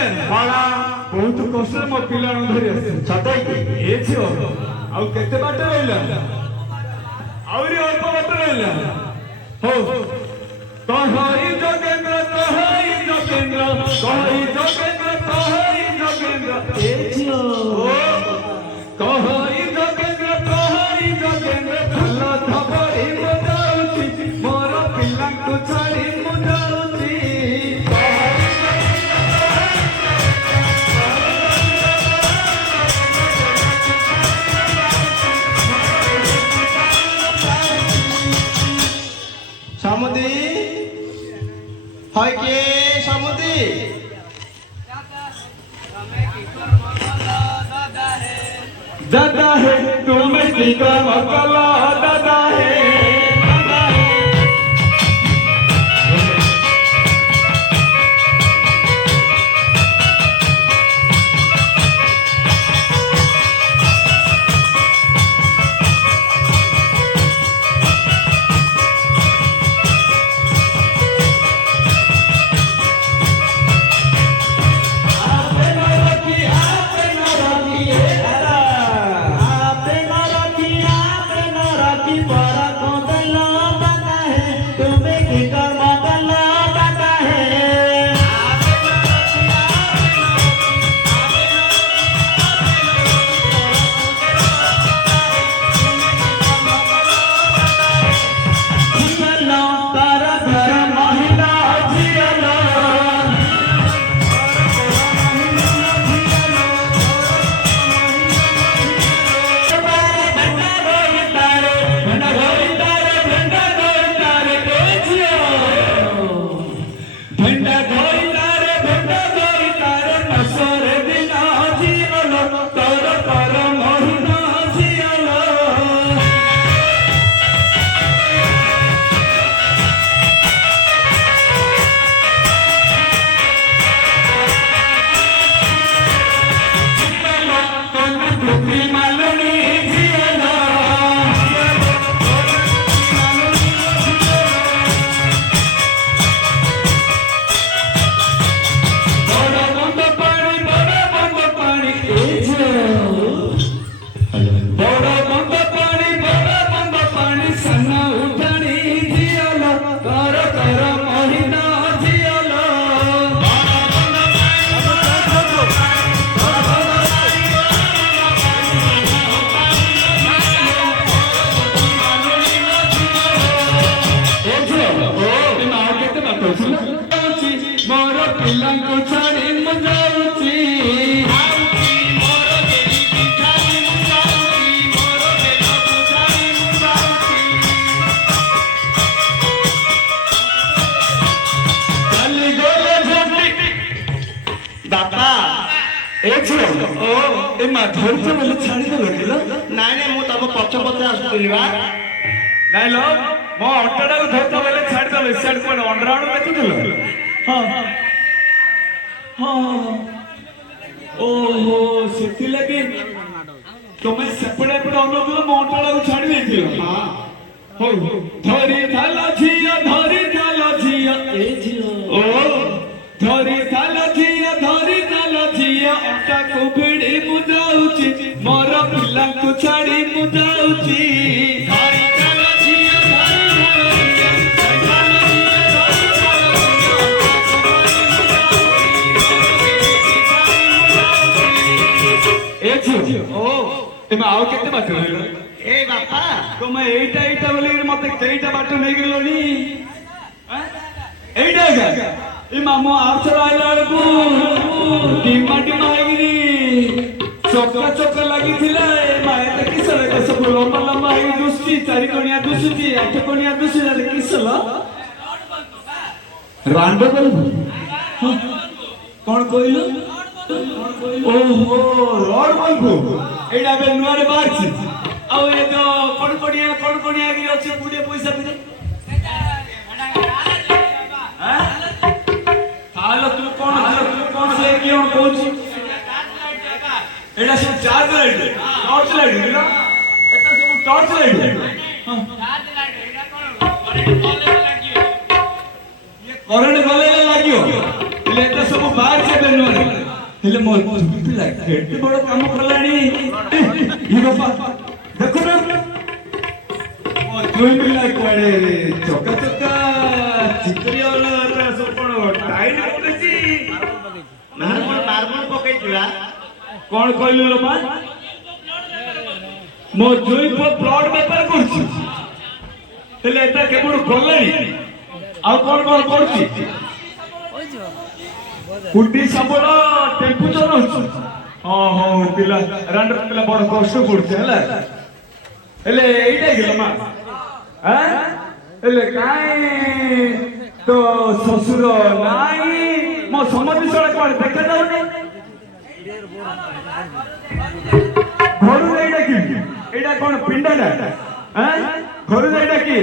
बहुत कष्ट मो पिला धरी आउ केते बाट रहिला आउरी अल्प बाट रहिला हो कहई जोगेंद्र कहई जोगेंद्र कहई जोगेंद्र कहई जोगेंद्र ए जियो कहई जोगेंद्र कहई जोगेंद्र भलो धबई बजाउची मोर पिला को छाड़ी मुजाउची समुदी হয় কে समुदी दादा है तुम्हें की कर्म कला दादा है धरते बोले छाड़ी दे लगिलो नाई नाई मु तम पछ पछ आसुतली बा नाई लो मो अंटाडा को धरते बोले छाड़ी दे साइड कोन अंडराउंड देखुदिलो हां हां ओहो सेति लगे तुमे सेपड़े पड़े अनुदुल मो अंटाडा को छाड़ी देथिलो हां हो धरी थाला झिया ए झियो ओ धरी थाला झिया अंटा को भिड़ी मुजाउची मोर पिला को छाड़ी मुजाउची धरी थाला झिया ए झियो ओ एमे आओ केते बात रहलो ए बापा तुमे एटा बोली मते केइटा बाट नै गेलोनी हैं एटा ଏ ମାମୁଁ ଆଉଥରେ ଆଇଲା ବେଳକୁ ଟିମା ଟିମା ହେଇକିରି ଚକା ଚକା ଲାଗିଥିଲା ଏ ମାଏ ଦେଖିସଲେ ସବୁ ଲମ୍ବା ଲମ୍ବା ହେଇକି ଦୁସୁଛି 4 କଣିଆ ଦୁସୁଛି 8 କଣିଆ ଦୁସୁଛି ଦେଖିସଲ ରାଣ୍ଡ ବଲ୍ବ କଣ କହିଲୁ ଓହୋ ରଡ୍ ବଲ୍ବ ଏଇଟା ଏବେ ନୂଆରେ ବାହାରିଛି ଆଉ ଏ ତ କଣ କଣିଆ କି ଅଛି କୋଡ଼ିଏ ପଇସା ବି ତାହେଲେ ତୁ କଣ ସେ କିଏ କହୁଛୁ ଏଇଟା ସବୁ ଚାର୍ଜ ଲାଇଟ୍ ଟର୍ଚ ଲାଇଟ୍ ଏଇଟା ଏଟା ସବୁ ଟର୍ଚ ଲାଇଟ୍ କରେଣ୍ଟ ଗଲେ ଲାଗିବ ହେଲେ ଏଟା ସବୁ ବାହାରିଛି ଏବେ ନୂଆରେ ହେଲେ ମୋ ପିଲା କେତେ ବଡ କାମ କଲାଣି ଦେଖୁନ ମୋ ଦୁଇ ପିଲା କୁଆଡେ ଚକା ଚକା ଚିତ୍ରିଆ ସବୁ କଣ ଟାଇଲ ପକେଇଛି ମାର୍ବଲ ପକେଇଥିଲା କଣ କହିଲୁ ଲୋ ମା ମୋ ଦୁଇ ପୁଅ ପ୍ଲଟ ବେପାର କରୁଛି ହେଲେ ଏଟା କେବଳ କଲାଣି ଆଉ କଣ କରୁଛି କୁଟି ସାବଳ ଟେମ୍ପୁ ଚଲାଉଛି ହଁ ହଉ ପିଲା ରାଣ୍ଡର ପିଲା ବଡ କଷ୍ଟ କରୁছে ହେଲା ହେଲେ ଏଇଟା କି ମା ହେଲେ କାଇଁ ତ ଶ୍ୱଶୁର ନାଇଁ ମୋ ସମାଧି ସଳା କଣ ଦେଖାଯାଉନି ଘରୁ ଏଇଟା କି ଏଇଟା କଣ ପିଣ୍ଡାଟା ଘରୁ ଏଇଟା କି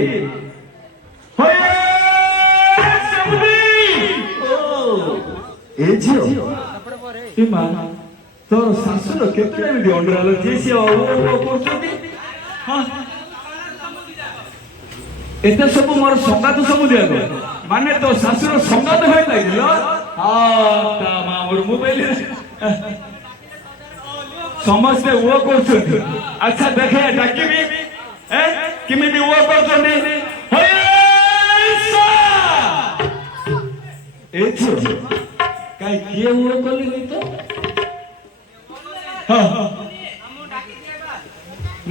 ଏ ଝିଅ ଏ ମା ତୋର ଶାଶୁର କେତେଟା ଏମିତି ଅଣ୍ଡରାଲ ଯିଏ ସିଏ କରୁଛନ୍ତି ଏତେ ସବୁ ମୋର ସଙ୍ଗାତ ସବୁ ଦିଆଗ ମାନେ ତୋ ଶାଶୁର ସଙ୍ଗାତ ହয়ে ଲାଗିଲ ତା ମା ମୋର ମୋବାଇଲ ସମସ୍ତେ ଓ କରୁଛନ୍ତି ଆଚ୍ଛା ଦେଖେ ଡାକିବି କେମିତି ଓ କରୁଛନ୍ତି ଏ ଝିଅ କାଇଁ କିଏ ଓ କଲିନି ତ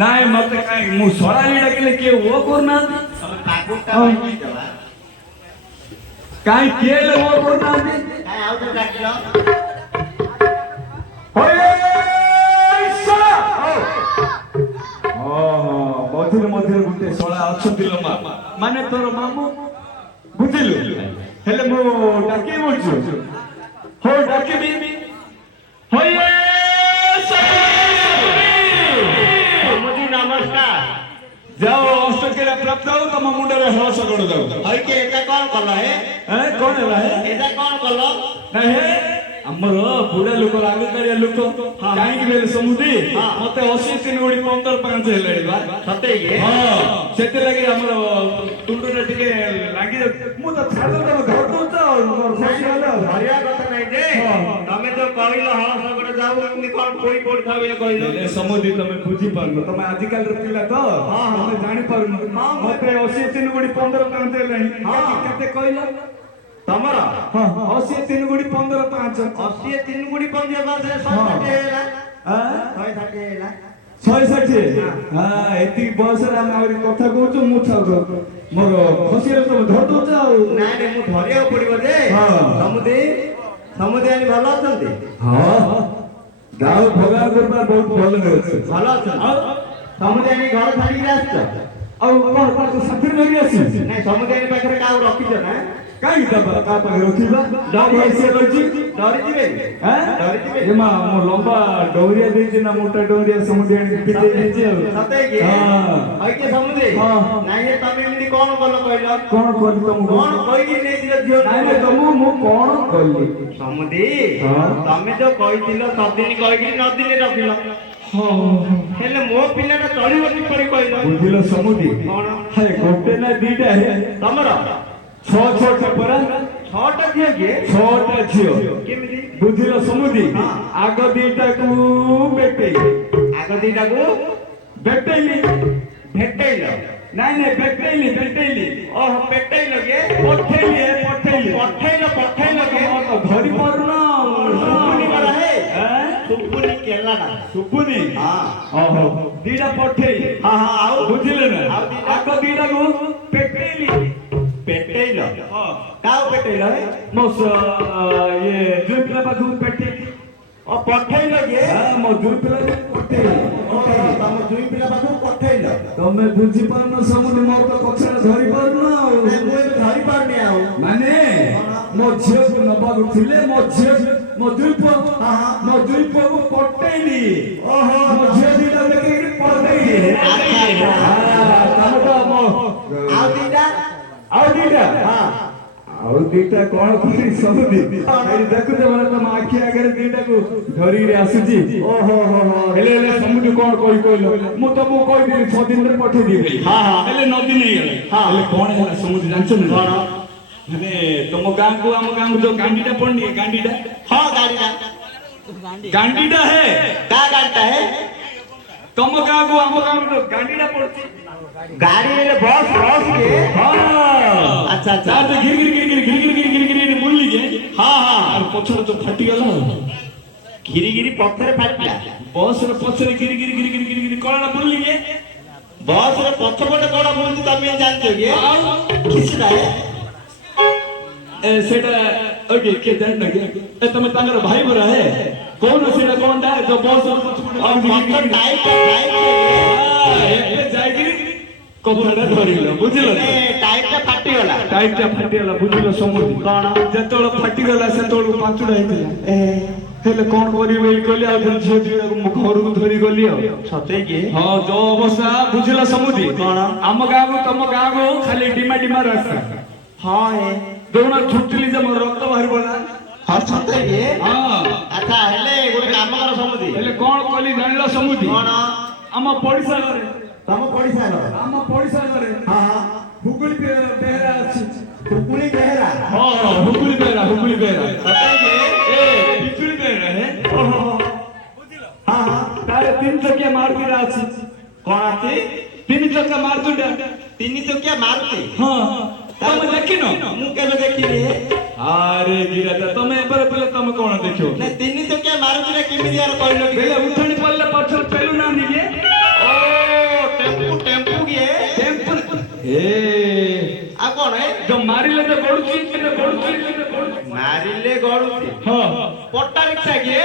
ନାଇଁ ମତେ କାଇଁ ମୁଁ ସରାଳି ଡାକିଲେ କିଏ ଓ କରୁନାହାନ୍ତି କାଇଁ କିଏ ହେଲେ ଓ କରୁନାହାନ୍ତି ମଝିରେ ମଝିରେ ଗୋଟେ ଶଳା ଅଛନ୍ତି ଲୋ ମା ମାନେ ତୋର ମାମୁଁ ବୁଝିଲୁ ହେଲେ ମୁଁ ଡାକିବି ବୁଝୁ ହଉ ଡାକିବି ନମସ୍କାର ଯାଅ ଅଷ୍ଟକେରା ପ୍ରାପ୍ତ ହଉ ତମ ମୁଣ୍ଡରେ ହଳସ ଗଡ଼ ଯାଉ ଏଟା କଣ କଲ କଣ ହେଲା ଏଟା କଣ କଲ ନାଇଁ ଆମର ବୁଢା ଲୋକ ଆଗକାଳିଆ ଲୋକ କାହିଁକି ବେଲେ ସମୁଦି ମତେ 83 ଗୁଡ଼ି 15 5 ହେଲାଣି ବା ସତେ ସେଥିଲାଗି ଆମର ତୁଣ୍ଡରେ ଟିକେ ଲାଗି ମୁଁ ତ ଛାଡ ଧରିଦଉଛ ଧରିବା କଥା ନାଇଁ ଯେ ତମେ ଯୋଉ କହିଲ ହଳସଗଡ ଯାଉ ଏମିତି କଣ ପୋଇ ପଡିଥାଉ ବୋଲି କହିଲ ସମୁଦି ତମେ ବୁଝିପାରୁନ ତମେ ଆଜିକାଲିର ପିଲା ତ ତମେ ଜାଣିପାରୁନ ମତେ 83 ଗୁଡ଼ି 15 5 ହେଲାଣି କେତେ କହିଲ ତମର 83 ଗୁଡ଼ି 15 5 83 ଗୁଡ଼ି 15 5 160 ହେଲା 160 ଏତିକି ବୟସରେ ଆମେ ଆହୁରି କଥା କହୁଛୁ ମୁଁ ମୋର ଖୁସିରେ ତମେ ଧରି ଦଉଛ ଆଉ ନାଇଁ ମୁଁ ଧରିବାକୁ ପଡିବ ଯେ ସମୁଦି ଆଣି ଭଲ ଅଛନ୍ତି ଗାଁ ଭଗା କରିବା ବହୁତ ଭଲ ଅଛି ସମୁଦି ଆଣି ଘର ଛାଡ଼ିକି ଆସିଛ ଆଉ କଣ ସାଥିରେ ଧରି ଆସିଛି ନାଇଁ ସମୁଦି ଆଣି ପାଖରେ କାହାକୁ ରଖିଛ ନା କାହିଁକି ତା ପାଖରେ ରଖିବା ଡରିଯିବେ ମା ମୋ ଲମ୍ବା ଡୋରିଆ ଦେଇଛି ନା ମୋଟା ଡୋରିଆ ସମୁଦି ଆଣି ପିଟେଇ ଦେଇଛି ଆଉ ସମୁଦି ନାଇଁ ତମେ ଏମିତି କଣ କଲ କହିଲ କଣ କଲି ତମକୁ କଣ କହିକି ନେଇଥିଲ ଝିଅ ନାଇଁ ତମକୁ ମୁଁ କଣ କଲି ସମୁଦି ତମେ ଯୋଉ କହିଥିଲ 7 ଦିନ କହିକି 9 ଦିନ ରଖିଲ ହେଲେ ମୋ ପିଲାଟା ଚଳିବ କିପରି କହିଲ ବୁଝିଲ ସମୁଦି କଣ ଗୋଟେ ନା ଦିଟା ତମର 6 ପରା 6ଟା ଝିଅ କିଏ 6ଟା ଝିଅ କେମିତି ବୁଝିଲ ସମୁଦି ଆଗ ଦିଟାକୁ ବେଟେଇଲି ଭେଟେଇଲ ନାଇଁ ବେଟେଇଲି ଓହୋ ପେଟେଇଲ କିଏ ପଠେଇଲ କିଏ ଧରି ପାରୁନ ସୁପୁନି କେଲାଟା ସୁପୁନି ଓହୋ ଦିଟା ପଠେଇଲି ଆଉ ବୁଝିଲେ ନା ଆଗ ଦିଟାକୁ ପେଟେଇଲ ହଁ କାହାକୁ ପେଟେଇଲ ହେ? ମୋ ଇଏ ଦୁଇ ପିଲା ପାଖକୁ ପେଟି ଓ ପଠେଇଲ କିଏ? ମୋ ଦୁଇ ପିଲାକୁ ପଠେଇ ତମ ଦୁଇ ପିଲା ପାଖକୁ ପଠେଇଲ? ତମେ ବୁଝିପାରୁନ ସମୁଦି ମୋର ତ କଥାଟା ଧରି ପାରୁନ ଆଉ ମୁଁ ଏବେ ଧରି ପାରୁନି ଆଉ। ମାନେ ମୋ ଝିଅକୁ ନବାକୁ ଥିଲେ ମୋ ଝିଅ ମୋ ଦୁଇ ପୁଅ ମୋ ଦୁଇ ପୁଅକୁ ପଟେଇଲି ଓହୋ ମୋ ଝିଅ ଦିଟା ଦେଖିକି ପଟେଇଲି ତମେ ତ ମୋ ଆଉ ଦିଟା ଆଉ ଦିଟା ଆଉ ଦିଟା କଣ କରି ସମୁଦି ଦେଖୁଛ ମାନେ ତମ ଆଖି ଆଗରେ ଦିଟାକୁ ଧରିକିରି ଆସୁଛି ଓହୋ ହେଲେ ହେଲେ ସମୁଦି କଣ କହିଲ ମୁଁ ତମକୁ କହିଥିଲି 6 ଦିନରେ ପଠେଇଦେବି ହେଲେ 9 ଦିନ ହେଇଗଲା ହେଲେ କଣ ହେଲା ସମୁଦି ଜାଣିଛ ନା କଣ? ମାନେ ତମ ଗାଁକୁ ଆମ ଗାଁକୁ ଯୋଉ ଗାଣ୍ଡିଟା ପଡୁନି ଗାଣ୍ଡିଟା ହଁ ଗାଡିଟା ଗାଣ୍ଡିଟା ହେ କା ଗାଡିଟା ହେ? ତମ ଗାଁକୁ ଆମ ଗାଁକୁ ଯୋଉ ଗାଣ୍ଡିଟା ପଡୁଛି ଗାଡି ହେଲେ ବସ୍ ବସ୍ କିଏ? ଆଚ୍ଛା ଆଚ୍ଛା ତାର ଘିରି ମୁଡଲି ଯେ আর পছরে তো ফাটি গেল ଘିରିଘିରି ପଥରେ ଫାଟିଲା। ବସ ର ପଛରେ ଗିରି କଳା ବୁଲିଲି গে ବସ୍ ର ପଛପଟେ କଣ ବୁଲୁଛି ତମେ ଜାଣିଛ କି? କିଛିଟା ହେ? সেটা ওকে কে জানেন না এ তুমি তাঙ্গর ভাই বড় হে কোন সেটা কোনটা তো বস র পছরে ପଛ ଟାଇଟ୍ ଏବେ ଯାଇକିରି କଥାଟା ଧରିଲ ବୁଝିଲ ନା ଟାଇଟ୍ ଫାଟିଗଲା। ଟାଇଟଟା ଫାଟିଗଲା ବୁଝିଲ ସମୁଦି କଣ? ଯେତେବେଳେ ଫାଟିଗଲା ସେତେବେଳକୁ ପାଞ୍ଚଟା ହେଇଥିଲା ହେଲେ କଣ କରିବି ବୋଲି କହିଲି ଆଉ ଝିଅ ଦିଟାକୁ ମୁଁ ଘରକୁ ଧରି ଗଲି ଆଉ ସତେ କି? ହଁ ଯୋଉ ଅବସ୍ଥା ବୁଝିଲ ସମୁଦି କଣ? ଆମ ଗାଁକୁ ତମ ଗାଁକୁ ଖାଲି ଡିମା ରାସ୍ତା ହଁ ହେ ଯୋଉନ ଛୁଟିଲି ଯେ ମୋର ରକ୍ତ ବାହାରିବ ନା ହଁ ସତେ କି? ହଁ ଆଚ୍ଛା ହେଲେ ଗୋଟେ କାମ କର ସମୁଦି। ହେଲେ କଣ କଲି ଜାଣିଲ ସମୁଦି କଣ? ଆମ ପଡିଶା ଘରେ ତମ ପଡିଶା ଘର? ଆମ ପଡିଶା ଘରେ ହଁ ହୁଗୁଳି ବେହେରା ଅଛି ଟୁକୁଳି ବେହେରା? ହଁ ହୁଗୁଳି ବେହେରା ସତେ କି? ଏ ବିଜୁଳି ବେହେରା ହେ ଓହୋ ହଁ ତାର 3 ଚକିଆ ମାରୁତିଟା ଅଛି କଣ ଅଛି? 3 ଚକିଆ ମାରୁତିଟା 3 ଚକିଆ ମାରୁତି? ହଁ ତମେ ଦେଖିନ ମୁଁ କେବେ ଦେଖିନି। ଆରେ ଗିରାଟା ତମେ ଏବାরে ପିଲା ତମେ କଣ ଦେଖିବ ନା 3 ଚକିଆ ମାରୁତିରେ କେମିତି ୟାର କହିଲ କି? ବେଲେ ଉଠାଣି ପଡିଲେ ପଛରେ ପେଲୁ ନା ନିକେ ଓ ଟେମ୍ପୁ କିଏ? ଟେମ୍ପୁ ଏ ଆଉ କଣ ହେ? ଯୋ ମାରିଲେ ତ ଗଡୁଛି ମାରିଲେ ଗଡୁଛି? ହଁ ପଟ୍ଟା ରିକ୍ସା କିଏ?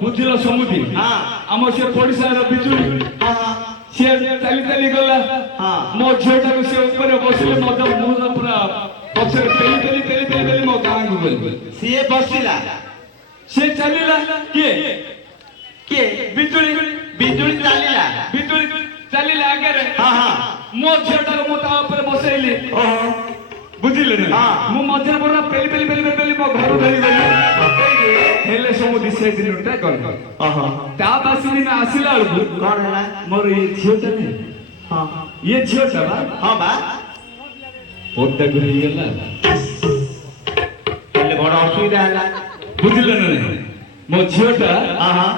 ବୁଝିଲ ସମୁଦି ହଁ ଆମ ସେ ପଡିଶାର ବିଜୁଳି ହଁ ସିଏ ଚାଲି ଗଲା ହଁ ମୋ ଝିଅଟାକୁ ସେ ଉପରେ ବସିଲେ ମଧ୍ୟ ମୁଁ ପୁରା ପଛରେ ପେଲି ମୋ ଗାଁକୁ ଗଲି ସିଏ ବସିଲା ସିଏ ଚାଲିଲା କିଏ କିଏ? ବିଜୁଳି ବିଜୁଳି ଚାଲିଲା ଆଗରେ ହଁ ହଁ ମୋ ଝିଅଟାକୁ ମୁଁ ତା ଉପରେ ବସେଇଲି ଓହୋ ବୁଝିଲେ ନା ହଁ। ମୁଁ ମଝିରେ ପୁରା ପେଲି ମୋ ଘରୁ ଧରିଗଲି ସତେ କି? ହେଲେ ସମୁଦି ସେ ଦିନଟା ଗଲା ଓହୋ ତା ବାସି ଦିନ ଆସିଲା ବେଳକୁ କଣ ହେଲା? ମୋର ଇଏ ଝିଅଟା ନାହିଁ ହଁ ଇଏ ଝିଅଟା ବା ହଁ ବା ପଦାକୁ ହେଇଗଲା ହେଲେ ବଡ ଅସୁବିଧା ହେଲା। ବୁଝିଲେ ନା ନାହିଁ ମୋ ଝିଅଟା ହଁ ହଁ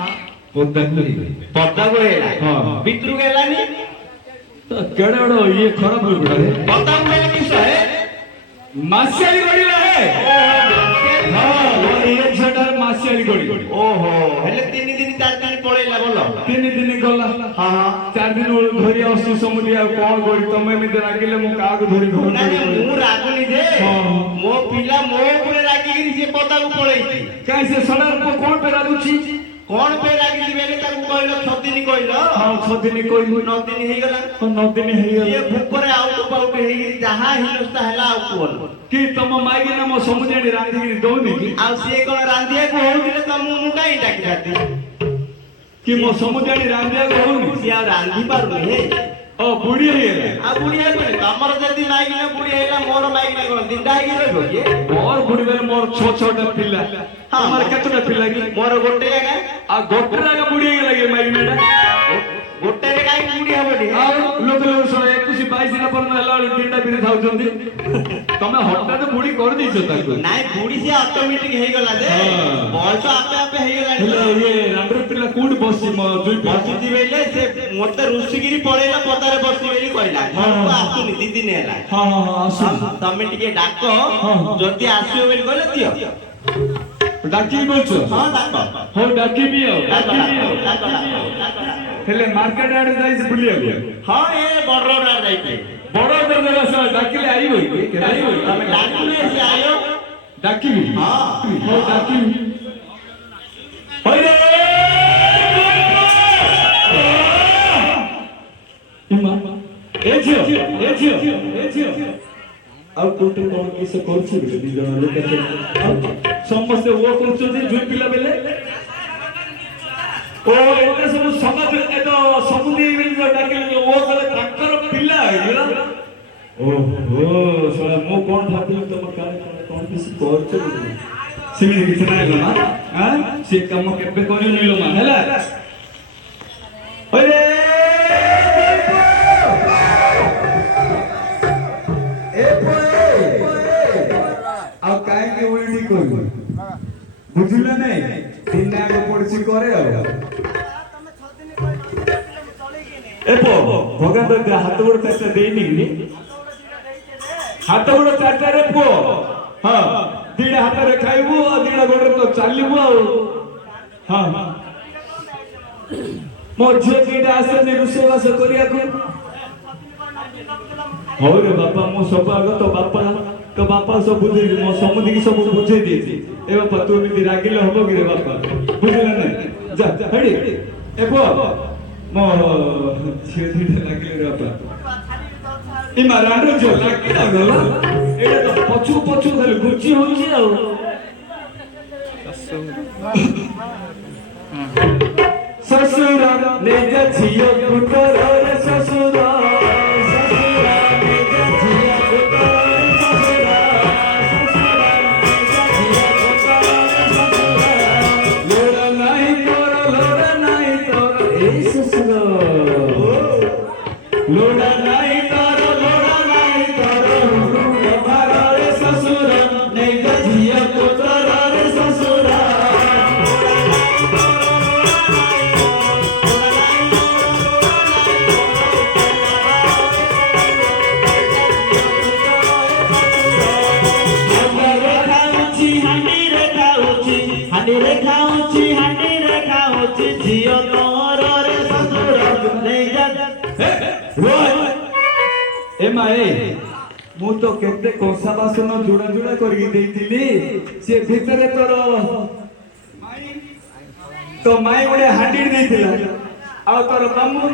ପଦାକୁ ହେଇଗଲା ପଦାକୁ ହେଲା ହଁ ଭିତରକୁ ହେଲାନି ତ କେଡେ ବଡ ଇଏ ଖରାପ ଲୋକଟାରେ ପଦାକୁ ହେଲେ କିସ ହେ? ମାସିଆଳି ଗଡିଲା ହେ ହଁ ଇଏ ଝିଅଟାର ମାସିଆଳି ଗଡି ଓହୋ ହେଲେ 3 ଦିନ 4 ଦିନ ପଳେଇଲା ଭଲ? 3 ଦିନ ଗଲା ହଁ ହଁ 4 ଦିନ ବେଳକୁ ଧରି ଆସୁଛି ସମୁଦି ଆଉ କଣ କରି ତମେ ଏମିତି ରାଗିଲେ ମୁଁ କାହାକୁ ଧରି ଘର ନାଇଁ ମୁଁ ରାଗୁନି ଯେ ହଁ। ମୋ ପିଲା ମୋ ଉପରେ ରାଗିକିରି ସେ ପଦାକୁ ପଳେଇଛି। କାହିଁ ସେ ସଡ଼ାର ପୁଅ କଣ ପାଇଁ ରାଗୁଛି କଣ ପାଇଁ ରାଗିଛି ବେଲେ ତାକୁ କହିଲ 6 ଦିନ କହିଲ ହଁ 6 ଦିନ କହିଲୁ 9 ଦିନ ହେଇଗଲା 9 ଦିନ ହେଇଗଲା ସିଏ ଭୋକରେ ଆଉଟୁ ପାଉଟୁ ହେଇକିରି ଯାହା ହିନସ୍ତା ହେଲା ଆଉ କୁହନ କି ତମ ମାଇକିନା ମୋ ସମୁଦି ଆଣି ରାନ୍ଧିକିରି ଦଉନି କି ଆଉ ସିଏ କଣ ରାନ୍ଧିବାକୁ ହଉଥିଲେ ତମକୁ ମୁଁ କାହିଁ ଡାକିଥାନ୍ତି? କି ମୋ ସମୁଦି ଆଣି ରାନ୍ଧିବାକୁ ହଉନି ସିଏ ଆଉ ରାନ୍ଧି ପାରୁନି ହେ ଓ ବୁଢୀ ହେଇଗଲା ଆଉ ବୁଢୀ ହେଇପାରେ ତମର ଯଦି ମାଇକିନା ବୁଢୀ ହେଇଲା ମୋର ମାଇକିନା କଣ ଦିନଟା ହେଇକି ରହିବ କି? ମୋର ବୁଢୀ ବେଳେ ମୋର 6ଟା ପିଲା ତମର କେତେଟା ପିଲା କି ମୋର ଗୋଟେ ଜାଗା ଆଉ ଗୋଟେ ଜାଗା ବୁଢୀ ହେଇଗଲା କି ମାଇକିନାଟା ଗୋଟେରେ କାହିଁକି ବୁଢୀ ହବନି? ଆଉ ଲୋକ 21 22ଟା ପର୍ଯ୍ୟନ୍ତ ହେଲା ବେଳେ 3ଟା ବିରି ଖାଉଛନ୍ତି ତମେ ହଠାତ୍ ବୁଢୀ କରିଦେଇଛ ତାକୁ ନାଇଁ ବୁଢୀ ସିଏ ଅଟୋମେଟିକ ହେଇଗଲା ଯେ ବୟସ ଆପେ ଆପେ ହେଇଗଲାଣି ହେଲେ ଇଏ ରାଣ୍ଡର ପିଲା କୋଉଠି ବସିଛି ମୋ ଦୁଇ ବସିଛି ବେଲେ ସେ ମତେ ରୁଷିକିରି ପଳେଇଲା ପଦାରେ ବସି ବୋଲି କହିଲା ଘରକୁ ଆସୁନି 2 ଦିନ ହେଲା ହଁ ଆସୁ ତମେ ଟିକେ ଡାକ ଯଦି ଆସିବ ବୋଲି କହିଲେ ଦିଅ ଡାକିବି କହୁଛ ହଁ ଡାକ ହଉ ଡାକିବି ଆଉ ଡାକ ହେଲେ ମାର୍କେଟ ଆଡେ ଯାଇଛି ବୁଲିବାକୁ ହଁ ଏ ବଡ ଯାଇଛି ବଡ ଦେଖ ଡାକିଲେ ଆଇବ କି ଆଇବ ତମେ ଡାକିଲେ ସେ ଆଇବ। ଡାକିବି ହଉ ଡାକିବି ହଇରେ ଏ ଝିଅ ଆଉ କୋଉଠି କଣ କିସ କରୁଛି ଦି ଜଣ ଲୋକ ଆଉ ସମସ୍ତେ ଓ କରୁଛନ୍ତି ଦୁଇ ପିଲା ବେଲେ ଓ ଏତେ ସବୁ ସମାଜ ଏ ତ ସମୁଦ୍ରୀ ଡାକିଲେ ଓ କଲେ ତାଙ୍କର ପିଲା ହେଇଗଲା ଓହୋ ଶୁଣ ମୁଁ କଣ ଭାବିଲି ତମ କାଳେ କଣ କିଛି କରୁଛ ସେମିତି କିଛି ନାହିଁ ମା ସେ କାମ କେବେ କରିନିଲ ମା ହେଲା ଆଉ କାହିଁକି ଓଲଟି କହିବୁ ବୁଝିଲା ନାଇଁ ଦିନେ ଆଗ ପଡିଛି କରେ ଆଉ ଭଗବାନ ହାତ ଗୋଡ ଚାରିଟା ଦେଇନି ହାତ ଗୋଡ ଚାରିଟାରେ ପୁଅ ହଁ ଦିଟା ହାତରେ ଖାଇବୁ ଆଉ ଦିଟା ଗୋଡରେ ତ ଚାଲିବୁ ଆଉ ହଁ ମୋ ଝିଅ ଦିଟା ଆସେନି ରୋଷେଇବାସ କରିବାକୁ ହଉ ରେ ବାପା ମୁଁ ସବୁ ଆଗ ତୋ ବାପା ସବୁ ବୁଝେଇବି ମୋ ସମୁଦ୍ରୀ ସବୁ ବୁଝେଇ ଦେଇଛି ଏ ବାପା ତୁ ଏମିତି ରାଗିଲେ ହବ କି ରେ ବାପା ବୁଝିଲା ନାଇଁ ଯା ହେଡି ଏ ପୁଅ ମୋ ଝିଅ ଦିଟା ଲାଗିଲେ ରେ ବାପା ଏ ମାରାଣ୍ଡ ଝିଅ ଲାଗିଲା ଗଲା ଏଇଟା ତ ପଛକୁ ଖାଲି ଗୁଚି ହଉଛି ଆଉ ଶ୍ୱଶୁର ନିଜ ଝିଅ ପୁତରରେ ଶ୍ୱଶୁର लोड़ा नहीं तारो लोड़ा नहीं तारो हमारा रे ससुर नहीं गजिया पुत्र रे ससुर हांडी रे खाऊची झियो तोर रे ससुर नहीं ए माए मु तो केते कोसा बासन जुड़ा जुड़ा करके देइतिली से भितरे तो माई गोटे हांडी देइतिला आ तोर मामू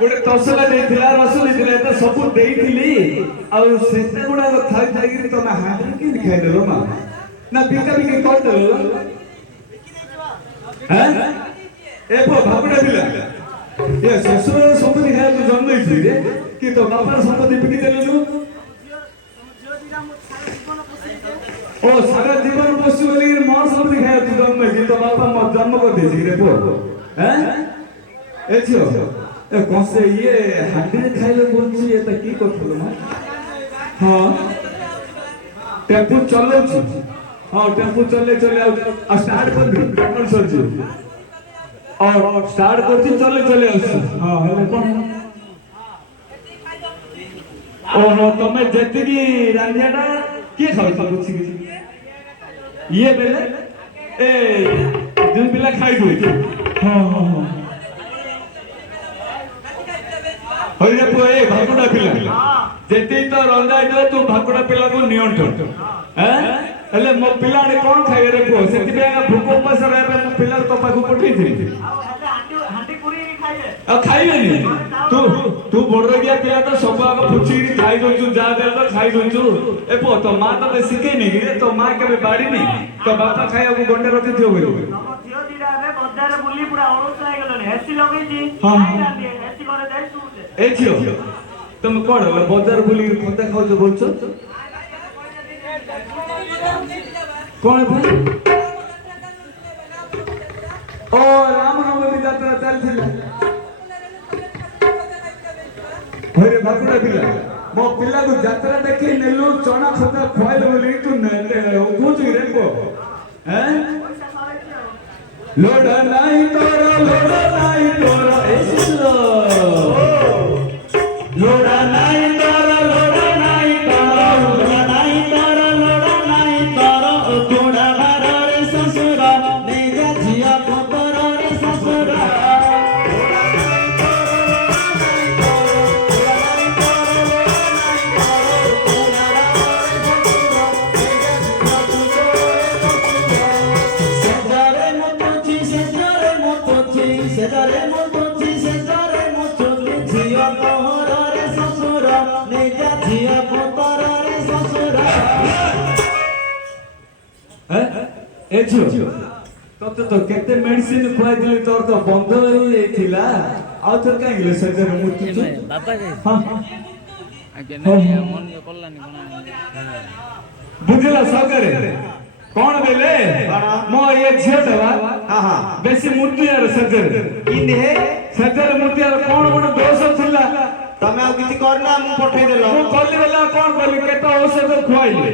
गोटे तसला देइतिला रस देइतिला एत सब देइतिली आ सेते गुडा खाइ खाइ कि तमे हांडी के खाइ देलो मा ना बिका बिका कर देलो हैं ए पो भाबडा दिला ये ससुर संपत्ति खाइ तू जन्म होइछि रे कि तो बापार संपत्ति बिकी देलु ओ सारा जीवन पोषि बोली मोर संपत्ति खाइ तू जन्म होइछि तो बापा मो जन्म कर देछि रे पो हैं ए छियो ए कोसे ये हांडी खाइले बोलछि ए त की करथलो ना हां टेम्पो चलौछि हां टेम्पो चले आ स्टार्ट कर दे पेट्रोल सरजु और स्टार्ट करछि चले आछि हां हेले कोन ओहो तमे जेतिकी रांधियाटा के खाउछ बुझी ये बेले ए दिन पिला खाइ दोइ हां हरिया पो ए भाकुडा पिला जेति तो रंधा जो तू भाकुडा पिला को नियंत्रण हैं हेले मो पिला ने कोन खाइ रे पो सेति बे भूख उपास रहबे मो पिला तो पाखु पठै थी खाइबेनि तू बड़ गया पिला तो सब आग फुची खाई दउछु जा दे तो खाई दउछु ए पो तो मां तो सिखे नहीं रे तो मां के बाड़ी नहीं तो बापा खाया को गंडे रखि थियो बोलो थियो दिरा में बजार बुली पूरा औरत आइ गेलनी हेसी लगैछि खाइ रांदी हेसी करे जाई सुते ए छियो तुम कोन बजार बुली खंदा खाउ बोलछो कोन भाई ओ रामनवमी यात्रा चलथिला हरे भाकुडा पिला मो पिला को यात्रा देखि नेलु चना खता खोइल बोली तू पूछ रे को हैं लोड़ा नाही तोरा ए शिशु लोड़ा नाही तोरा लोड़ा नाही तोरा कोड़ा मारा रे ससुरा नेगा जिया कोतरा रे ससुरा ଏ ଝିଅ ତତେ ତ କେତେ ମେଡିସିନ ଖୁଆଇଥିଲି ତୋର ତ ବନ୍ଦ ହେଇଯାଇଥିଲା ଆଉ ଥରେ କାହିଁକି ସେଜରେ ମୁତୁଛୁ ବୁଝିଲା ସହକାରେ କଣ ବେଲେ ମୋ ଏ ଝିଅଟା ବେଶୀ ମୂର୍ତ୍ତିଆର ସେଜରେ ସେଜରେ ମୂର୍ତ୍ତିଆର କଣ ଗୋଟେ ଦୋଷ ଥିଲା ତମେ ଆଉ କିଛି କରିନା ମୁଁ ପଠେଇଦେଲ ମୁଁ କଲି ବେଲା କଣ କଲି କେତେ ଔଷଧ ଖୁଆଇଲି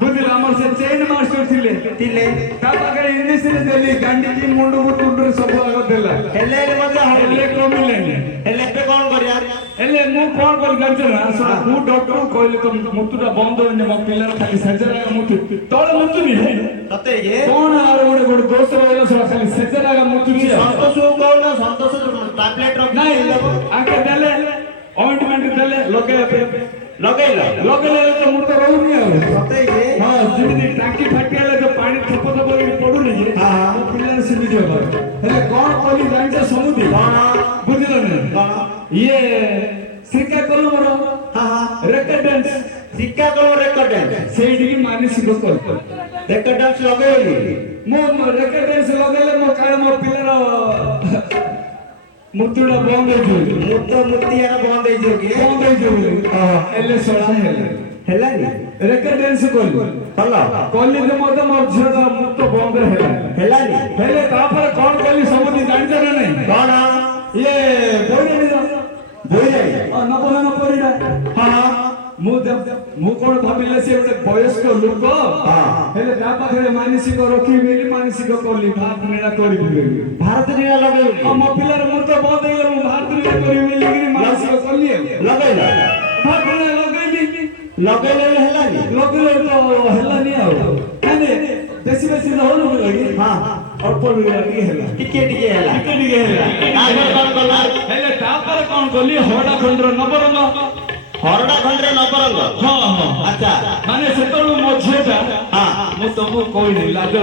ବୁଝିଲ ଆମର ସେ ଚେନ୍ ମାଷ୍ଟର ଥିଲେ ତା ପାଖରେ ଇଂଲିଶରେ ଦେଲି ଗାଣ୍ଡିକି ମୁଣ୍ଡକୁ ତୁଣ୍ଡରେ ସବୁ ଆଗ ଦେଲା ହେଲେ ମଧ୍ୟ ହେଲେ କମିଲାନି ହେଲେ ଏବେ କଣ କରିବା ହେଲେ ମୁଁ କଣ କଲି ଜାଣିଛ ନା ମୁଁ ଡକ୍ଟରକୁ କହିଲି ତ ମୁତୁଟା ବନ୍ଦ ହଉନି ମୋ ପିଲାର ଖାଲି ସେଜରେ ମୁତୁ ତଳେ ମୁତୁନି ସତେ ଇଏ କଣ ଆଉ ଗୋଟେ ଦୋଷ ରହିଲା ସେଟା ଖାଲି ସେଜରେ ମୁତୁଛି ସନ୍ତୋଷକୁ କହୁନ ସନ୍ତୋଷ ଟାବଲେଟ ନାଇଁ ଆଙ୍କେ ଦେଲେ ଅଏଣ୍ଟମେଣ୍ଟ ଦେଲେ ଲଗେଇଲେ ତ ମୁଁ ତ ରହୁନି ଆଉ ହଁ ଯେମିତି ଟାଙ୍କି ଫାଟି ହେଲେ ଯୋଉ ପାଣି ଥପ ଥପ ହେଇକି ପଡୁନି କି ମୋ ପିଲାର ସେମିତି ହବ ହେଲେ କଣ କଲି ଜାଣିଛ ସମୁଦି ବୁଝିଲ ନା ଇଏ ଶ୍ରୀକାକୁଲମର ରେକର୍ଡେନ୍ସ ଶ୍ରୀକାକୁଲମ ରେକର୍ଡେନ୍ସ ସେଇଠିକି ମାନସିକ କଲି ରେକର୍ଡେନ୍ସ ଲଗେଇଲି ମୁଁ ରେକର୍ଡେନ୍ସ ଲଗେଇଲେ ମୋ କାଳେ ମୋ ପିଲାର ମୂର୍ତ୍ତିଟା ବନ୍ଦ ହେଇଯିବ ମୂର୍ତ୍ତିଆର ବନ୍ଦ ହେଇଯିବ କି ବନ୍ଦ ହେଇଯିବ ହେଲେ ସଳା ହେଲାନି ରେକର୍ଡେନ୍ସ କଲି କଲି ଯେ ମତେ ମୋ ଝିଅର ମୂର୍ତ୍ତ ବନ୍ଦ ହେଲାନି ହେଲେ ତାପରେ କଣ କଲି ସବୁ ଜାଣିଛ ନା ନାଇଁ କଣ ଇଏ ବୋଇରାଣୀ ନବନ ପରିଡ଼ା ମୁଁ କଣ ଭାବିଲେ ସେ ଗୋଟେ ବୟସ୍କ ଲୋକ ହେଲେ ତା ପାଖରେ ମାନସିକ ରଖିବି ବୋଲି ମାନସିକ କଲି ଭାରତ ନୀଳା କରିବି ବୋଲି ଭାରତ ନୀଳା ଲଗେଇଲି ମୋ ପିଲାର ମୂର୍ତ୍ତ ବନ୍ଦ ହେଇଗଲା ମୁଁ ଭାରତ ନୀଳା କରିବି ବୋଲି ମାନସିକ କଲି ଲଗେଇଲା ଭାରତ ନୀଳା ଲଗେଇଲି ଲଗେଇଲେ ହେଲାନି ଲଗେଇଲେ ତ ହେଲାନି ଆଉ ବେଶୀ ବେଶୀ ରହୁନି ଅଳ୍ପ ଟିକେ ହେଲା ଟିକେ ହେଲା ହେଲେ ତାପରେ କଣ କଲି ହରଡ଼ା ଖଣ୍ଡର ନବରଙ୍ଗ ଆଚ୍ଛା ମାନେ ସେତେବେଳୁ ମୋ ଝିଅଟା ମୁଁ ତମକୁ କହିନି ଲାଜ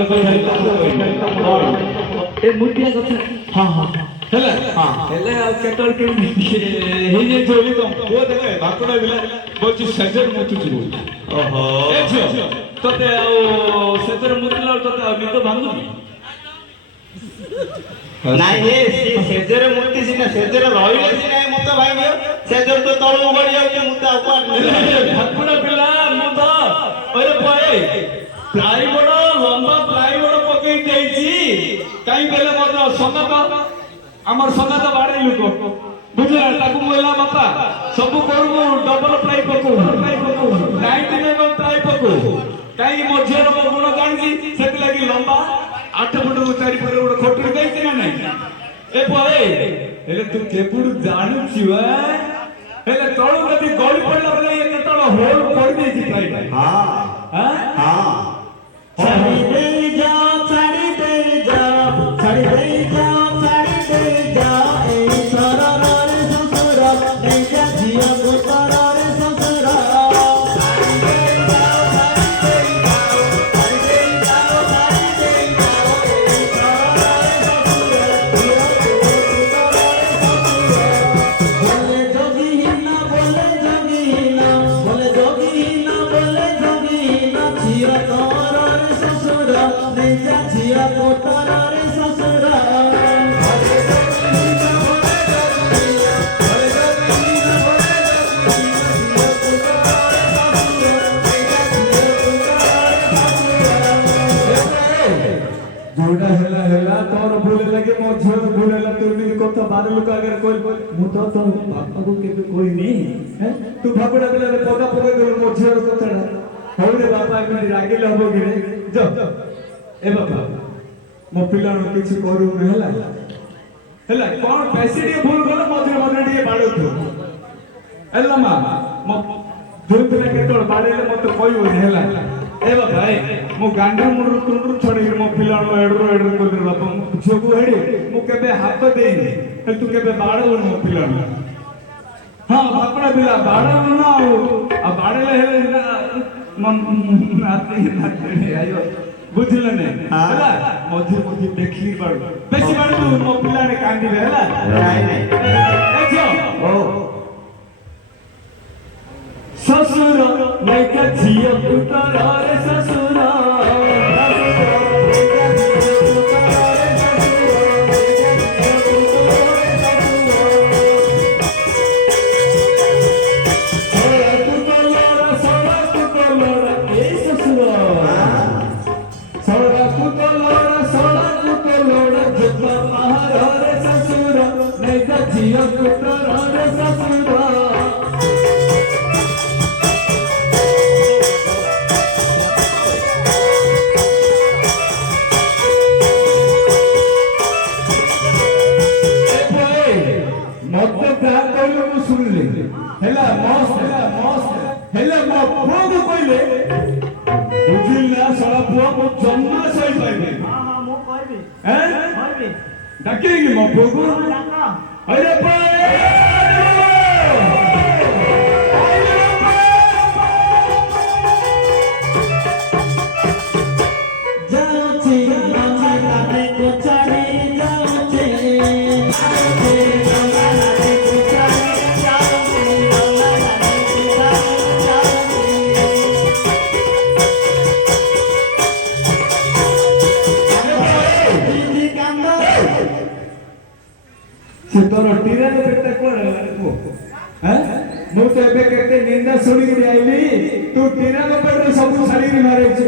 ଏ ମୁଟିଆ କଥା ହେଲା ହେଲେ ଆଉ କେତେବେଳେ କେମିତି ହେଇଯାଇଛି ବୋଲି ତମ ପୁଅ ଦେଖେ ଭାକୁଡ଼ା ବିଲା ବଉଛି ସେଜର ମୁତୁଛି ବୋଲି ଏ ଝିଅ ତତେ ଆଉ ସେଜର ମୁତିଲା ତତେ ଆଉ ନିଦ ଭାଙ୍ଗୁନି ନାଇଁ ସେଜରେ ମୂର୍ତ୍ତି ସିନା ସେଜରେ ରହିଲେ ସିନା ମତ ଭାଙ୍ଗିବ ସେଜର ତ ତଳକୁ ଗଡ଼ି ଯାଉଛି ମୁଁ ତ ଭାକୁଡ଼ା ପିଲା ମୁଁ ତ ପ୍ଲାଇବୋର୍ଡ ଲମ୍ବା ପ୍ଲାଇବୋର୍ଡ ପକେଇ ଦେଇଛି କାହିଁ କହିଲେ ମୋର ସଙ୍ଗାତ ଆମର ସଙ୍ଗାତ ବାଡ଼େଇ ଲୋକ ବୁଝିଲା ତାକୁ ମୁଁ ହେଲା ବାପା ସବୁ କରୁ ମୁଁ ଡବଲ ପ୍ଲାଇ ପକଉ ପ୍ଲାଇ ପକଉ କାହିଁକି ମୋ ଝିଅର ମୋ ଗୁଣ ଜାଣିଛି ସେଥିଲାଗି ଲମ୍ବା 8 ଫୁଟକୁ 4 ଫୁଟ ଗୋଟେ ଖଟୁରି ଦେଇଛି ନା ନାଇଁ ଏ ପରେ ହେଲେ ତୁ କେବୁଡୁ ଜାଣୁଛୁ ହେଲେ ତଳୁ ଯଦି ଗଳି ପଡିଲା ବେଳେ କେତେବେଳେ ହୋଲ କରିଦେଇଛି ପ୍ରାୟ ଛାଡ଼ି ଦେଇ ଯାଅ ଛାଡ଼ି ଦେଇ ଯାଅ ଛାଡ଼ି ଦେଇ ଯାଅ ଛାଡ଼ି ଦେଇ ଯାଅ ଏଇ ସରରରେ ଶ୍ୱଶୁର ଏଇଟା ଝିଅକୁ ତରରେ ଶ୍ୱଶୁର ଛାଡ଼ି ଦେଇ ଯାଅ ଛାଡ଼ି ଦେଇ ଯାଅ ଛାଡ଼ି ଦେଇ ଯାଅ ଏଇ ସରରରେ ଶ୍ୱଶୁର ଝିଅକୁ ତରରେ ଶ୍ୱଶୁର ବୋଲେ ଯୋଗୀହୀନ ବୋଲେ ଯୋଗୀହୀନ ବୋଲେ ଯୋଗୀହୀନ ବୋଲେ ଯୋଗୀହୀନ ଝିଅ ତରରେ ଶ୍ୱଶୁର ନିଜ ଝିଅ ତରରେ ଶ୍ୱଶୁର ଯୋଉଟା ହେଲା ତୋର ଭୁଲ ଲାଗେ ମୋ ଝିଅର ଭୁଲ ହେଲା ତୁ ଏମିତି କଥା ବାର ଲୋକ ଆଗରେ କହିବୁ ମୁଁ ତ ତୋ ବାପାକୁ କେବେ କହିନି ତୁ ଭାବୁଡ଼ା ପିଲାରେ ପଦା ପକେଇ ଦେଲୁ ମୋ ଝିଅର କଥାଟା ହଉରେ ବାପା ଏମିତି ରାଗିଲେ ହବ କି ରେ ଏ ବାପା ମୋ ପିଲାଙ୍କୁ କିଛି କରୁନି ହେଲା କଣ ବେଶୀ ଟିକେ ଭୁଲ କଲେ ମଝିରେ ଟିକେ ବାଡ଼ଉଥିବ ହେଲା ମା ମୋ ଦୁଇ ପିଲା କେତେବେଳେ ବାଡ଼େଇଲେ ମତେ କହିବନି ହେଲା ଏ ବାପା ମୁଁ ଗାଣ୍ଡି ମୁଣ୍ଡରୁ ତୁଣ୍ଡରୁ ଛଡେଇକି ମୋ ପିଲାଙ୍କୁ ଏଡରୁ କରିଦେଲି ବାପା ମୁଁ ଝିଅକୁ ହେଡ଼ି ମୁଁ କେବେ ହାତ ଦେଇନି ତୁ କେବେ ବାଡ଼ଉନି ମୋ ପିଲାଙ୍କୁ ଭାକୁଡ଼ା ପିଲା ବାଡ଼ଉନି ନା ଆଉ ବାଡ଼େଇଲେ ହେଲେ ବୁଝିଲେ ନାଇଁ ହେଲା ମଝିରେ ଦେଖିକି ବାଡ଼ୁ ବେଶୀ ବାଡ଼ୁ ମୋ ପିଲାମାନେ କାନ୍ଦିବେ ହେଲା ଶ୍ୱଶୁର ନେଇକା ଝିଅ ପୁତରରେ ଶ୍ୱଶୁର ଝିଅ ପୁତର ଶ୍ୱଶୁର ମତେ ଯାହା କହିଲେ ମୁଁ ଶୁଣିଲି ହେଲା ମସ୍ତ ହେଲେ ମୋ ପୁଅକୁ କହିଲେ ବୁଝିଲି ନା ଶଳା ପୁଅ ମୁଁ ଜମା ସହିପାରିବି ମୁଁ କହିବି କହିବି ଡାକିବି କି ମୋ ପୁଅକୁ ହଇରେ ସେ ତୋର ଟିରାରେ କେତେ କୁଆଡେ ପୁଅ ମୁଁ ତ ଏବେ କେତେ ନିନ୍ଦା ଶୁଣିକି ଆଇଲି ତୁ ଟିରା ଉପରେ ସବୁ ଛାଡ଼ିକି ମାରିଛୁ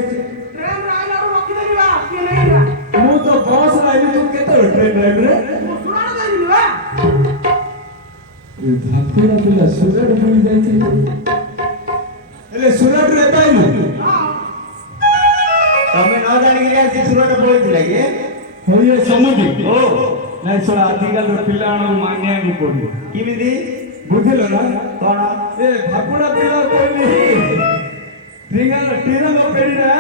ମୁଁ ତ ବସ୍ ଆଇଲି ତୁ କେତେବେଳେ ଟ୍ରେନ୍ ରେ ଧାକୁଡ଼ା ପିଲା ସୁରଟ ବୁଲି ଯାଇଥିଲି ହେଲେ ସୁରଟରେ ଏବେ ଆଇଲୁ ତମେ ନ ଜାଣିକି ଆସି ସୁରଟ ପଳେଇଥିଲା କି ହଇଏ ସମୁଦି ଓ ନାଇଁ ଶଳା ଆଜିକାଲିର ପିଲାମାନଙ୍କୁ ମାନିବାକୁ ପଡିବ କେମିତି ବୁଝିଲ ନା କଣ ଏ ଭାକୁଡ଼ା ପିଲା କହିଲି ଟିରଙ୍ଗ ପେଢିଟା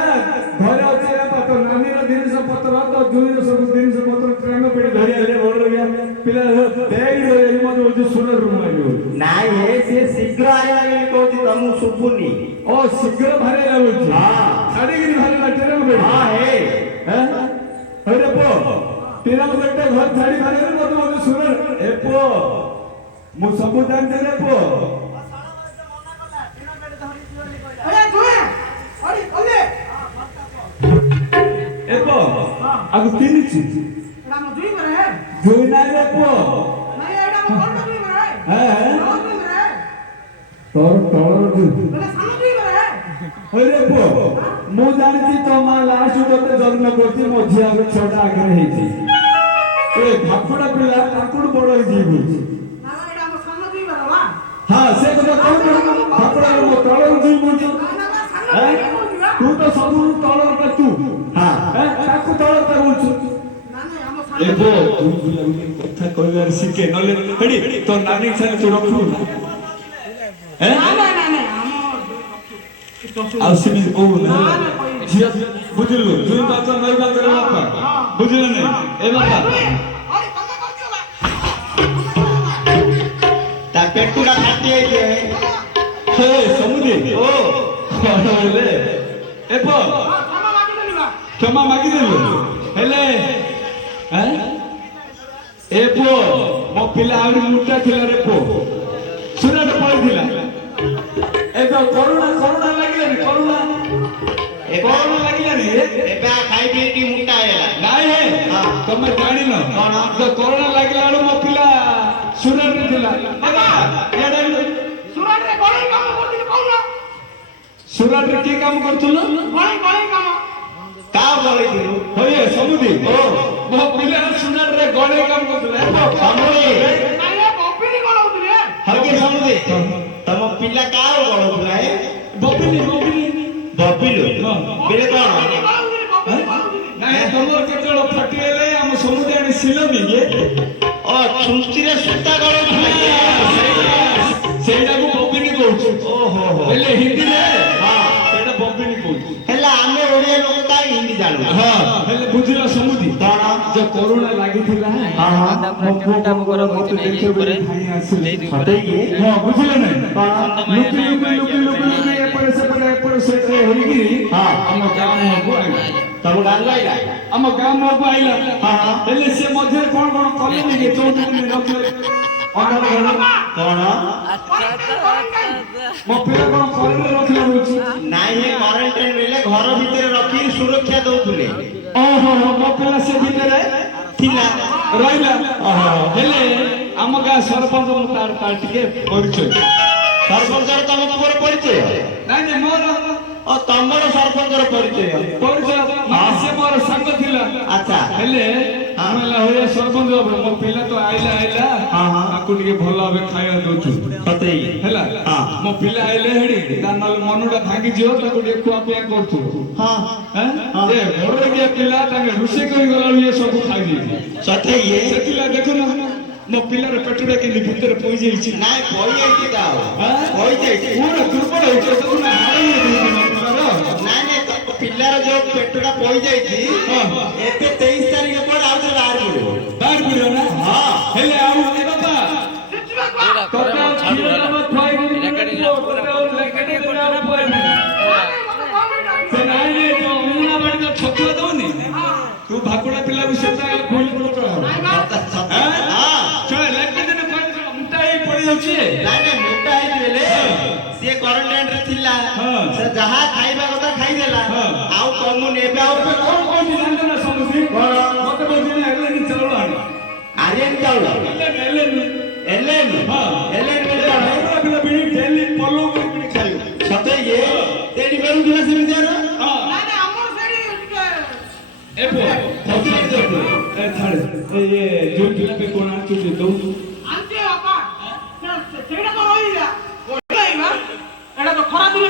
ଘରେ ଅଛି ତ ନାନୀର ଜିନିଷ ପତ୍ର ତ ଜୁଇର ସବୁ ଜିନିଷ ପତ୍ର ଟ୍ରେନ ପେଢି ଧରି ଆଇଲେ ବଡ ରହିଆ ପିଲା ବେଗ ଧରି ମତେ ହଉଛି ସୁରଟ ରୁମ୍ ଆଇଲୁ ନାଇଁ ସେ ଶୀଘ୍ର ଆଇଲା ବୋଲି କହୁଛି ତମକୁ ଶୁଭୁନି ଓ ଶୀଘ୍ର ଭାରି ଲାଗୁଛି ଛାଡ଼ିକିରି ଭାରିଲା ଟ୍ରେନ ପେଢି ହଇରେ ପୁଅ ତିରଙ୍ଗ ପେଢିଟା ଘର ଛାଡ଼ି ଭାରିଲେ ମତେ ହଉଛି ସୁରଟ ଏ ପୁଅ ମୁଁ ସବୁ ଜାଣିଛି ରେ ପୁଅ ଏବ ଆଗ ତିନିଛି ଦୁଇ ନାଇଁ ରେ ପୁଅ ତୋର ତଳର ହଇରେ ପୁଅ ମୁଁ ଜାଣିଛି ତୋ ମା ଲାଷ୍ଟ ତତେ ଜନ୍ମ କରିଛି ମୋ ଝିଅ ଏବେ 6ଟା ଆଗରେ ହେଇଛି ଏ ଭାକୁଡ଼ା ପିଲା ତାଙ୍କଠୁ ବଡ ହେଇଛି କହୁଛି ହଁ ସେ କଥା କହୁଛୁ ଭାକୁଡ଼ା ମୋ ତଳରୁ ଦୁଇ କହୁଛୁ ତୁ ତ ସବୁ ତଳର ତୁ ତାକୁ ତଳ କହୁଛୁ ଏବେ ତୁ ବୁଲାବୁଲି କଥା କହିବାର ଶିଖେ ନହେଲେ ହେଡ଼ି ତୋ ନାନୀ ସାଙ୍ଗେ ତୁ ରଖିବୁ ଆଉ ସେମିତି କହୁନ ଝିଅ ବୁଝିଲୁ ଦୁଇ ବାତ ନଈ ବାତରେ ବାପା ବୁଝିଲ ନାଇଁ ଏ ବାପା ତା ପେଟୁଟା ଫାଟି ଯାଇଛି ହେ ସମୁଦି ଓ କଣ ହେଲେ ଏପ କ୍ଷମା ମାଗିଦେଲୁ ହେଲେ ଏ ପୁଅ ମୋ ପିଲା ଆହୁରି ମୁଟା ଥିଲା ରେ ପୁଅ ସୁରଟ ପଳେଇଥିଲା ଏବେ କରୁଣା ଲାଗିଲାନି କରୁଣା ଲାଗିଲାନି ଏବେ ଖାଇ ପିଇକି ମୁଟା ହେଇଗଲା ନାଇଁ ହେ ତମେ ଜାଣିନ କଣ କରୁଣା ଲାଗିଲା ବେଳୁ ମୋ ପିଲା ସୁରଟରେ ଥିଲା ସୁରଟରେ କି କାମ କରୁଥିଲୁ କାହା ପଳେଇଥିଲୁ ହଇଏ ସମୁଦି ଓ ମୋ ପିଲା ସୁରଟରେ ଗଳେଇ କାମ କରୁଥିଲେ ସମୁଦି ତମ ପିଲା କାହା ଗଳଉଥିଲା ବବିଲି ବବିଲୁ ବିଲେ କଣ ନାଇଁ ତମର କେତେବେଳେ ଫାଟିଗଲେ ଆମ ସମୁଦି ଆଣି ସିଲନି କି ଓ ଛୁଞ୍ଚିରେ ସୂତା ଗଳଉଥିଲା ସେଇଟାକୁ ବବିନି କହୁଛୁ ଓହୋ ହେଲେ ହିନ୍ଦୀରେ ସେଇଟା ବବିନି କହୁଛୁ ହେଲା ଆମେ ଓଡ଼ିଆ ଲୋକ କାହିଁ ହିନ୍ଦୀ ଜାଣୁ ହେଲେ ବୁଝିଲ ସମୁଦି କଣ ଯେ କରୁଣା ଲାଗିଥିଲା ମୋ ପୁଅ ମତେ ଦେଖିବ ବୋଲି ଧାଇଁ ଆସିଲେ ସତେଇକି ବୁଝିଲ ନାଇଁ ଲୁକି ଏପଟେ ସେପଟେ ହେଇକି ଆମ ଗାଁ ମୁହଁକୁ ଆଇଲା ତମ ଗାଁକୁ ଆଇଲା ଆମ ଗାଁ ମୁହଁକୁ ଆଇଲା ହେଲେ ସେ ମଧ୍ୟରେ କଣ କଲେନି କି 14 ଦିନ ରଖିଲେ କଣ ମୋ ପିଲା କଣ କରେଣ୍ଟ ରଖିଲା ହଉଛି ନାଇଁ କରେଣ୍ଟ ମିଳେ ଘର ଭିତରେ ରଖି ସୁରକ୍ଷା ଦଉଥିଲେ ଓହୋ ମୋ ପିଲା ସେ ଭିତରେ ଥିଲା ରହିଲା ହେଲେ ଆମ ଗାଁ ସରପଞ୍ଚ ମୁଁ ତାର ଟିକେ ପରିଚୟ ସରପଞ୍ଚର ତମ ପୁଅର ପରିଚୟ ନାଇଁ ମୋର ଓ ତମର ସରପଞ୍ଚର ପରିଚୟ ପରିଚୟ ସେ ମୋର ସାଙ୍ଗ ଥିଲା। ଆଚ୍ଛା ହେଲେ ଆମେ ହେଲା ହୋଇ ସରପଞ୍ଚ ହବ ମୋ ପିଲା ତ ଆଇଲା ତାକୁ ଟିକେ ଭଲ ଭାବେ ଖାଇବା ଦଉଛୁ ସତେ ହେଲା। ମୋ ପିଲା ଆଇଲେ ହେଡି ତା ନହେଲେ ମନଟା ଭାଙ୍ଗିଯିବ ତାକୁ ଟିକେ ଖୁଆ ପିଆ କରୁଛୁ। ବଡ ଟିକେ ପିଲା ତାଙ୍କେ ରୋଷେଇ କରି ଗଲାବେଳକୁ ଇଏ ସବୁ ଖାଇଦେଇଛି ସତେ ସେଥିଲା ଦେଖୁନ ମୋ ପିଲାର ପେଟଟା କେମିତି ଭିତରେ ପଇଯାଇଛି। ନାଇଁ ପଇଯାଇଛି ତ ପଇଯାଇଛି ପୁରା ଦୁର୍ବଳ ହେଇଛି ଦେଖୁନ ନାଇଁ ନାଇଁ ତମ ପିଲାର ଯୋଉ ପେଟଟା ପଇଯାଇଛି ଏବେ 23 ତାରିଖ ପରେ ଆଉ ଥରେ ବାହାରି ପଡିବ ବାହାରି ପଡିବ ନା। ହେଲେ ଆଉ ବାପା ତତେ ଆଉ କ୍ଷୀର ଦେବ ଖୁଆଇକି ସେ ନାଇଁ ଯେ ଯୋଉ ଅଙ୍ଗନବାଡି ଛତୁଆ ଦଉନି ତୁ ଭାକୁଡା ପିଲାକୁ ସେଟା ଖୋଲି ପଡିଯାଉଛି। ନାଇଁ ନାଇଁ ମୋଟା ହେଇଛି ବେଲେ ସିଏ କ୍ୱାରେଣ୍ଟାଇନରେ ଥିଲା ସେ ଯାହା ଖାଇବା କଥା ଖାଇଦେଲା ଆଉ କମୁନି ଏବେ ଆଉ କଣ କହୁଛି ଜାଣିଛ ନା ସମସ୍ତେ ମତେ କହୁଛି ନା ଏଲେନି ଚାଉଳ ଆଣି ଆରିଆନ ଚାଉଳ ଏଲେନି ପିଲା ବିଣି ଡେଲି ପଲଉ କରି ବିଣି ଖାଇବ ସତେ ସେଠି ମିଳୁଥିଲା ସେମିତି ଏ ଛାଡେ ଯୋଉ ପିଲା ପାଇଁ କଣ ଆଣିଛୁ ଦଉଛୁ ସେଇଟା ତ ରହିଲା ଏଇଟା ତ ଖରା ଦିନେ